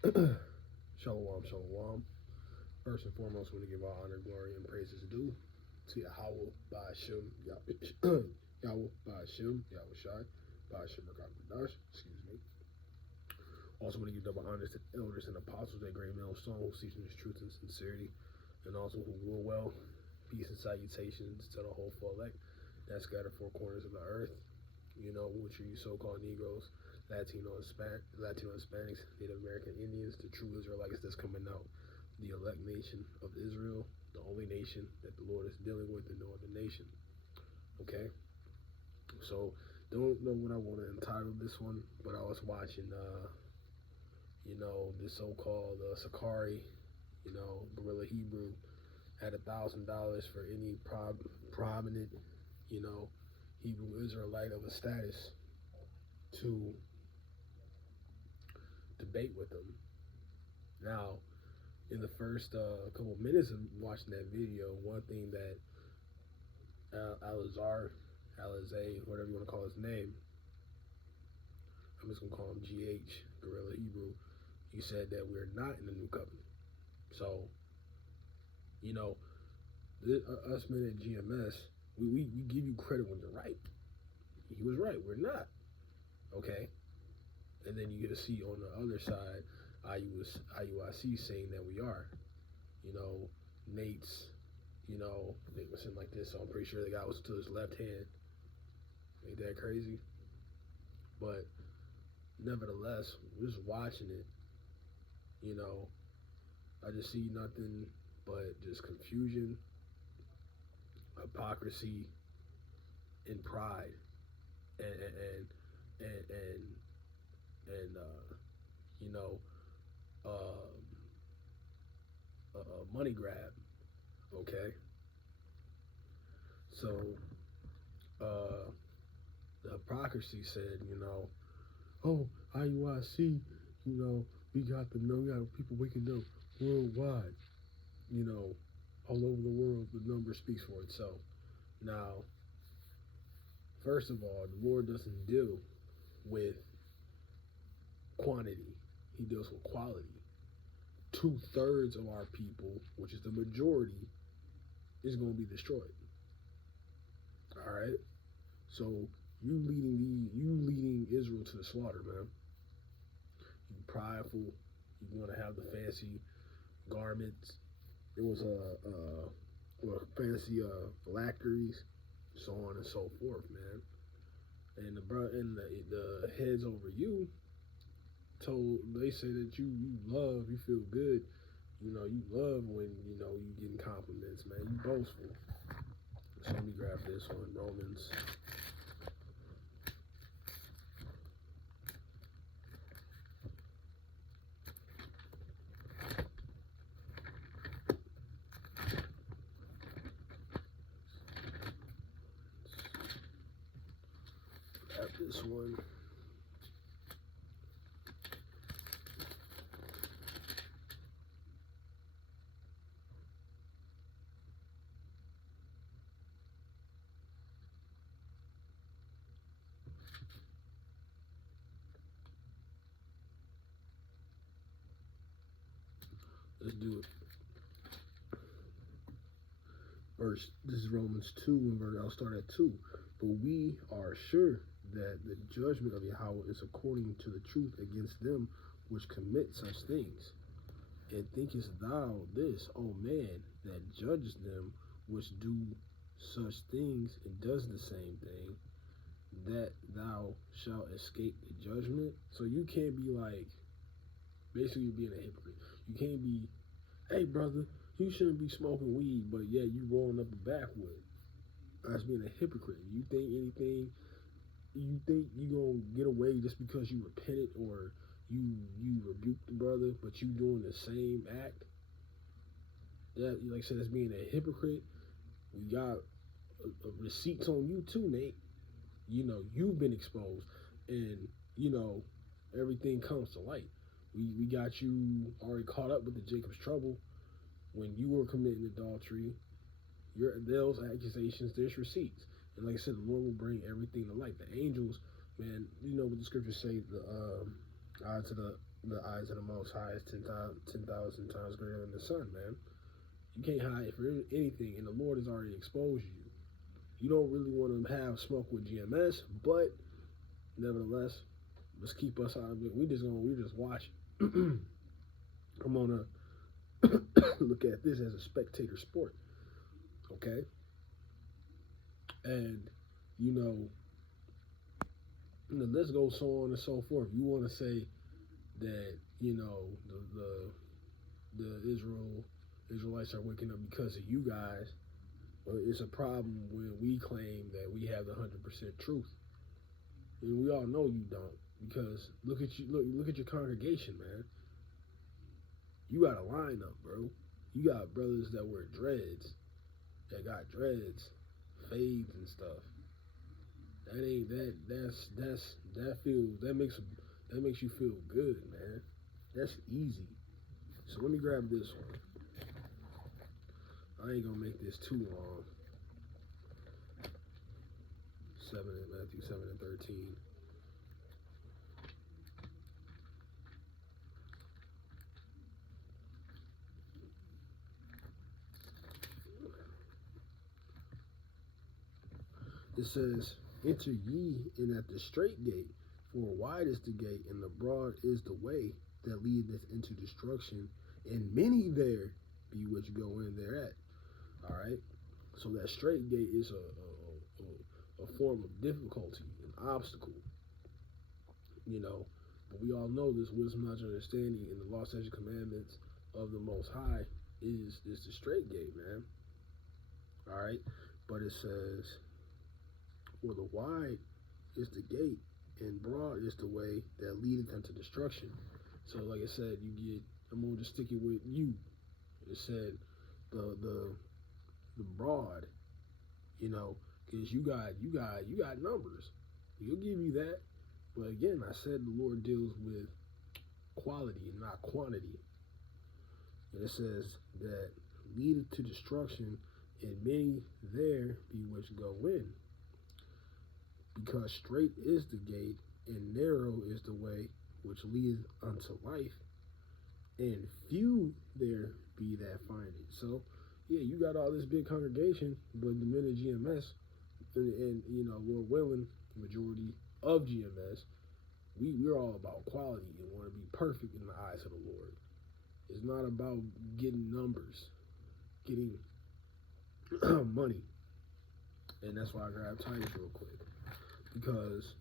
Shalom, shalom. First and foremost, we want to give all honor, glory, and praises due to Yahweh, Ba'ashem, Yahweh, Ba'ashem, Yahweh Shai, Ba'ashem, Rakakadash, excuse me. Also want to give double honors to elders and apostles, that great millstone who seeks in his truth and sincerity, and also who will well. Peace and salutations to the whole full elect that scattered four corners of the earth. You know, which are you so-called Negroes, Latino Hispanics, Native American Indians, the true Israelites that's coming out, the elect nation of Israel, the only nation that the Lord is dealing with, and no other nation. Okay, so don't know what I want to entitle this one, but I was watching, this so-called Sakari, Gorilla Hebrew had $1,000 for any prominent, you know, Hebrew Israelite of a status to debate with them. Now, in the first couple minutes of watching that video, one thing that Alizé, whatever you want to call his name, I'm just going to call him GH, Gorilla Hebrew, he said that we're not in the new covenant. So, us men at GMS, we give you credit when you're right. He was right, we're not. Okay? And then you get to see on the other side, IUIC saying that we are. Nate's, they were sitting like this, so I'm pretty sure the guy was to his left hand. Ain't that crazy? But nevertheless, just watching it, I just see nothing but just confusion, hypocrisy, and pride, and a money grab. Okay, so the hypocrisy said, oh, IUIC, we got people waking up worldwide, all over the world. The number speaks for itself. Now, first of all, the Lord doesn't deal with quantity, he deals with quality. 2/3 of our people, which is the majority, is going to be destroyed. All right, so you leading Israel to the slaughter, man. You prideful. You want to have the fancy garments. It was fancy phylacteries, so on and so forth, man. And the heads over you they say that you love, you feel good, you love when you getting compliments, man. You boastful. So let me grab this one, Romans. Grab this one. Let's do it. This is Romans 2, and I'll start at 2. But we are sure that the judgment of Yahweh is according to the truth against them which commit such things. And thinkest thou this, O man, that judges them which do such things and does the same thing, that thou shalt escape the judgment? So you can't be like, basically you're being a hypocrite. You can't be, hey brother, you shouldn't be smoking weed, but yeah, you rolling up a backwood. That's being a hypocrite. You think you gonna get away just because you repented or you rebuked the brother, but you doing the same act? That, like I said, that's being a hypocrite. We got receipts on you too, Nate. You've been exposed, and everything comes to light. We got you already caught up with the Jacob's trouble when you were committing adultery. Those accusations, there's receipts, and like I said, the Lord will bring everything to light. The angels, man, what the scriptures say, the The eyes of the Most High is 10,000 times greater than the sun, man. You can't hide for anything, and the Lord has already exposed you. You don't really want to have smoke with GMS, but nevertheless, let's keep us out of it. We just watch. I'm gonna look at this as a spectator sport, okay? And you know, the list goes so on and so forth. You want to say that the Israelites are waking up because of you guys. Well, it's a problem when we claim that we have the 100% truth, and we all know you don't. Because look at your congregation, man. You got a lineup, bro. You got brothers that wear dreads, that got dreads, fades and stuff. That ain't that makes you feel good, man. That's easy. So let me grab this one. I ain't gonna make this too long. Matthew 7 and 13. It says, "Enter ye in at the straight gate, for wide is the gate, and the broad is the way that leadeth into destruction, and many there be which go in thereat." All right. So that straight gate is a form of difficulty, an obstacle, But we all know this wisdom, knowledge, understanding, and the law, statutes, commandments of the Most High is the straight gate, man. All right. But it says, "For the wide is the gate, and broad is the way that leadeth unto destruction." So, like I said, I'm gonna just stick it with you. It said the broad, because you got numbers. He'll give you that. But again, I said the Lord deals with quality and not quantity. And it says that leadeth to destruction, and many there be which go in. Because straight is the gate, and narrow is the way which leadeth unto life, and few there be that find it. So, yeah, you got all this big congregation, but the men of GMS, and Lord willing, the majority of GMS, we're all about quality and want to be perfect in the eyes of the Lord. It's not about getting numbers, getting money. And that's why I grabbed Titus real quick. Because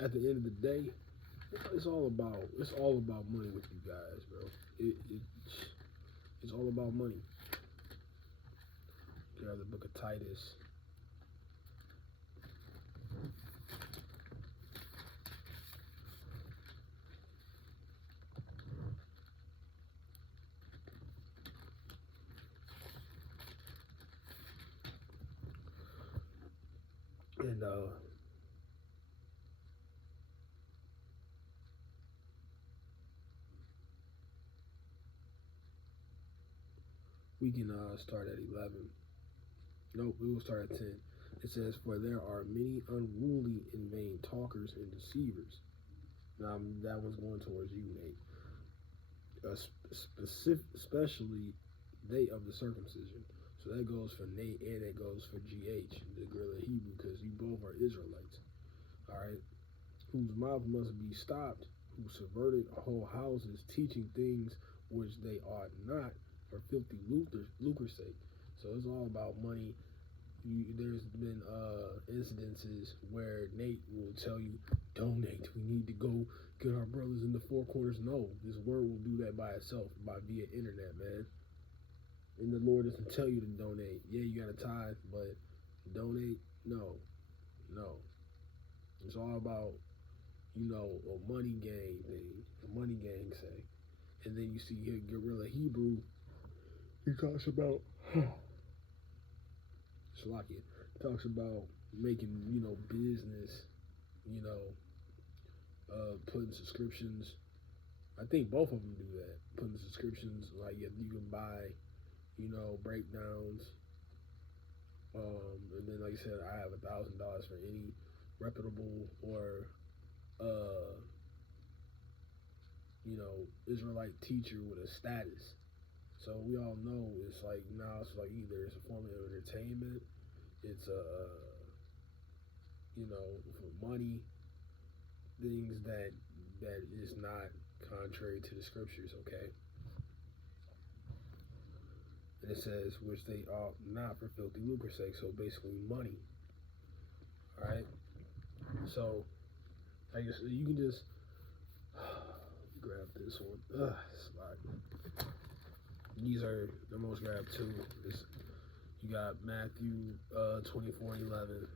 at the end of the day, it's all about money with you guys, bro. It's all about money. Grab the book of Titus. And we can start at 11. Nope, we will start at 10. It says, "For there are many unruly and vain talkers and deceivers." Now, that one's going towards you, Nate. Especially they of the circumcision. So that goes for Nate and it goes for GH, the Gorilla Hebrew, because you both are Israelites. All right? Whose mouth must be stopped, who subverted whole houses, teaching things which they ought not, for filthy lucre's sake. So it's all about money. There's been incidences where Nate will tell you, "Donate. We need to go get our brothers in the four corners." No, this word will do that by itself, via internet, man. And the Lord doesn't tell you to donate. Yeah, you got to tithe, but donate, no. It's all about, a money gang thing, a money gang say. And then you see here, Gorilla Hebrew, he talks about, Shalakia, talks about making, business, putting subscriptions. I think both of them do that. Putting subscriptions, like you can buy, breakdowns. And then, like I said, I have $1,000 for any reputable or Israelite teacher with a status. So we all know it's like now it's like either it's a form of entertainment, it's for money, things that is not contrary to the scriptures. Okay, and it says which they ought not for filthy lucre's sake. So basically, money. All right. So I guess you can just grab this one. Slide. These are the most grabbed two. You got Matthew 24:11.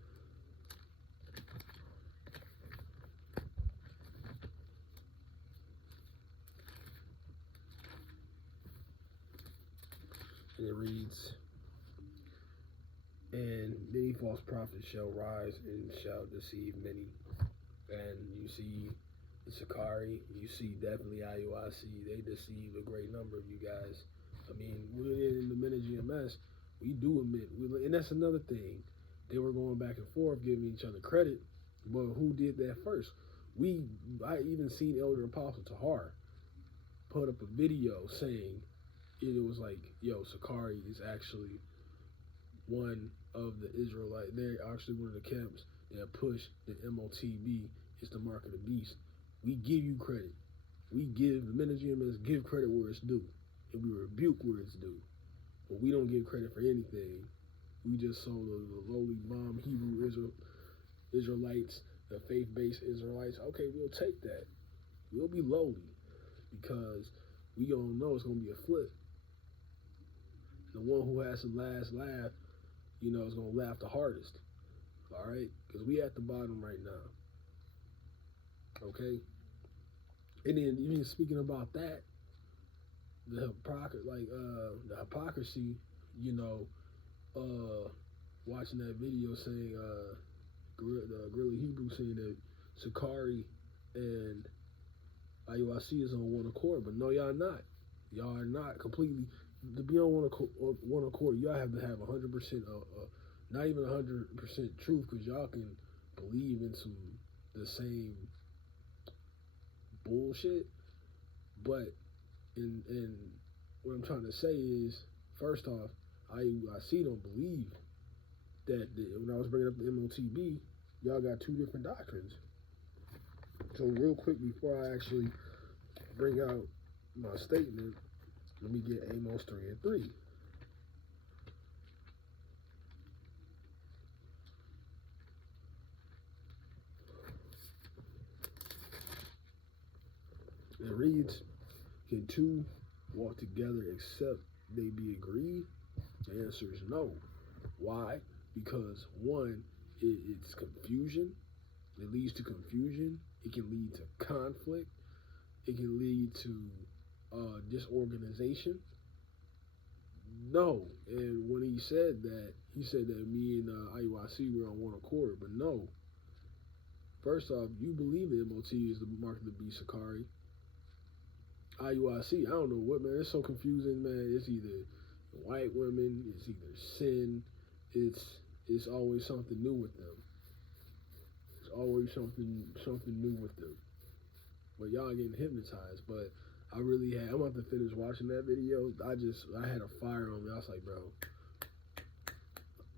And it reads, and many false prophets shall rise and shall deceive many. And you see the Sakari, you see definitely IUIC, they deceive a great number of you guys. I mean, we're in the minute GMS, we do admit, and that's another thing. They were going back and forth, giving each other credit, but who did that first? I even seen Elder Apostle Tahar put up a video saying it was like, yo, Sakari is actually one of the Israelite. They're actually one of the camps that push the MOTB is the mark of the beast. We give you credit. We give the ministry of give credit where it's due, and we rebuke where it's due. But we don't give credit for anything. We just saw the lowly bomb Hebrew Israelites, the faith-based Israelites. Okay, we'll take that. We'll be lowly because we don't know it's gonna be a flip. The one who has the last laugh, is gonna laugh the hardest. All right, because we at the bottom right now. Okay, and then even speaking about that, the hypocrisy, watching that video saying the Gorilla Hebrew saying that Sakari and IUIC is on one accord, but no, y'all not. Y'all are not completely. To be on one accord, y'all have to have 100%, not even 100% truth, because y'all can believe in the same bullshit. But in what I'm trying to say is, first off, IUIC don't believe that when I was bringing up the MOTB, y'all got two different doctrines. So real quick before I actually bring out my statement, let me get Amos 3:3. It reads, can two walk together except they be agreed? The answer is no. Why? Because one, it's confusion. It leads to confusion. It can lead to conflict. It can lead to disorganization. No. And when he said that me and IUIC were on one accord. But no. First off, you believe the MOT is the mark of the beast, Sakari. IUIC, I don't know what, man. It's so confusing, man. It's either white women, it's either sin. It's always something new with them. It's always something new with them. But y'all getting hypnotized. But I'm about to finish watching that video. I had a fire on me. I was like, bro,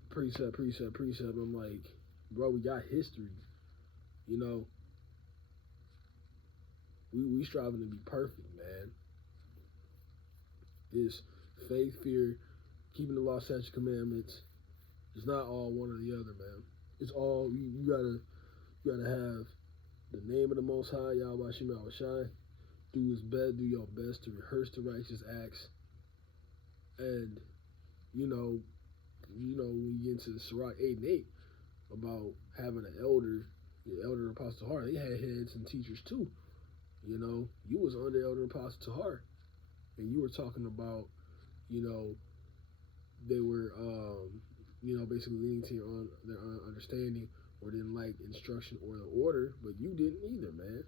precept. I'm like, bro, we got history. We striving to be perfect, man. It's faith, fear, keeping the law, statutes, commandments. It's not all one or the other, man. It's all you gotta have the name of the Most High, Yahweh Shem Shai. Do your best to rehearse the righteous acts. And when you get into the Sirach 8:8 about having an elder, the elder Apostle Tahar, they had heads and teachers too. You was under Elder Apostle Tahar, and you were talking about, they were, basically leaning to their understanding or didn't like instruction or the order, but you didn't either, man.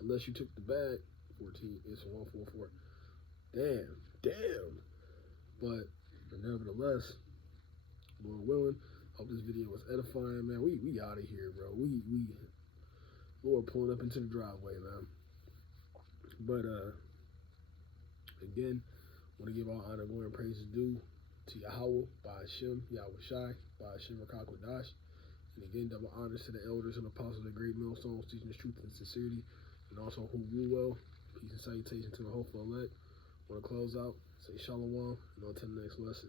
Unless you took the bag, 14, it's 144. Damn. But nevertheless, Lord willing, hope this video was edifying, man. We out of here, bro. We Lord pulling up into the driveway, man. But again, want to give all honor, glory, and praise due to Yahweh, by Hashem, Yahweh Shai, by Hashem Rakakwadash. And again, double honors to the elders and apostles of great millstones, teaching the truth and sincerity, and also who rule well. Peace and salutation to the hopeful elect. Want to close out, say shalom, and on to the next lesson.